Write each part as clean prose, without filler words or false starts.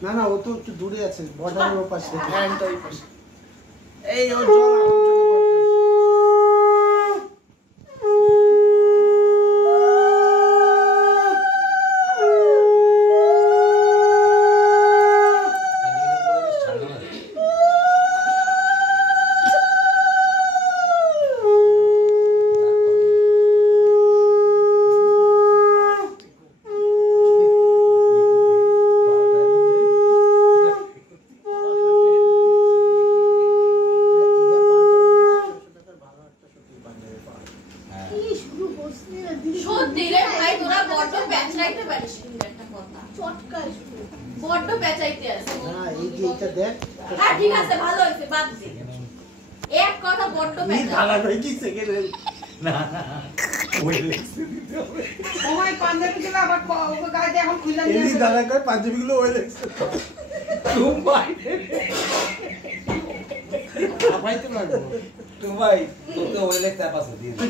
না না ও তো একটু দূরে আছে বর্ডারের পাশে হ্যান্ড ওই পাশে এই ও জল আমার চোখে পড়ছে পাঞ্জাবিগুলো ওই লাগছে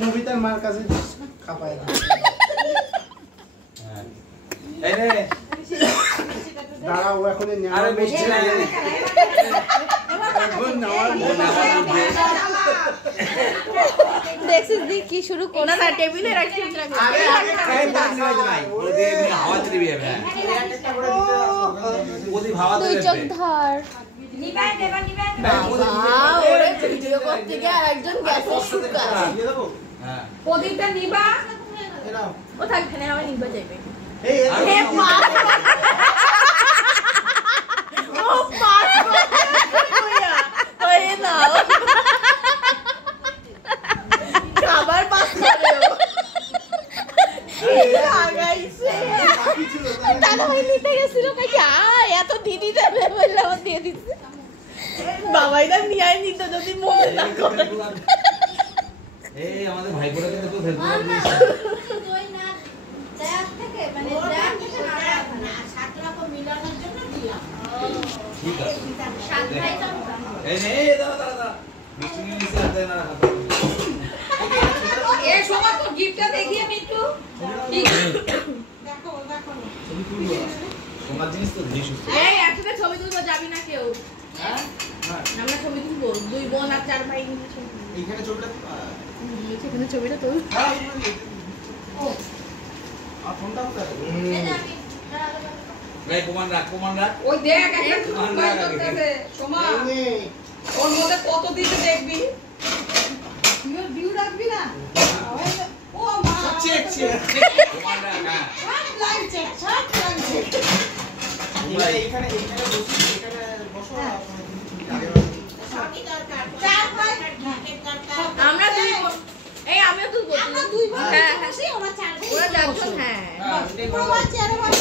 নবিতার মার কাছে খাপায় না দাঁড়াও এখন দেখছিস দি কি শুরু করনা না টেবিলে রাখছি আরে বলে দিয়ে এমনি হাওয়া দিবি এবে ওদি হাওয়া দিবি তুই চোখ ধর নিবাই দেবা ওরে ভিডিও করতে গিয়ে আরেকজন গেছে শুকা হ্যাঁ প্রদীপটা নিবা ও থাকবে না আমি নিবা যাইবে এই ও পাস ওই না খাবার পাস করে লাগাইছে তাহলে ওই নিতে গেছিল কই এত দিদি দেবে বললে ও দিয়ে দিচ্ছে বাবাই না নিয়ে নিত যদি মনে না করে এই আমাদের ভাইপোরা কিন্তু তো ফেসবুকে দিয়েছে কই না দেখ থেকে মানে দেখ থেকে না সাত রকম মিলানোর জন্য দিলাম ঠিক আছে সাত ভাই তো এই নে দাদা মিষ্টি নিয়ে আসতে না এ সময় তো গিফটটা দেখিয়ে মিটু ঠিক দেখো ছবি তুলবো তোমার জিনিস তো দিয়ে সুস্থ এই একসাথে ছবি তুলবো যাবি না কেউ হ্যাঁ আমরা ছবি তুলবো দুই বোন আর চার ভাই মিলে ছবি তুলবো। এইখানে ছবিটা সেখানে ছবিটা তোল ও আর ফোনটা কোথায় ভাই কুমান রাখ ওই দেখ একটা খুব করতেছে সোমা ওর মধ্যে কত দিতে দেখবি ভিউ রাখবি না ও মা চেক কুমান রাখ সব লাইন চেক সব লাইন চেক এইখানে বসি এখানে বসো সবই দরকার চার ভাই দরকার আমরা দুই বোন এই আমিও তুলবো আমরা দুই ভাই হ্যাঁ খুশি ওরা চার ভাই ওরা চারজন হ্যাঁ হ্যাঁ এটাই ওরা চার ভাই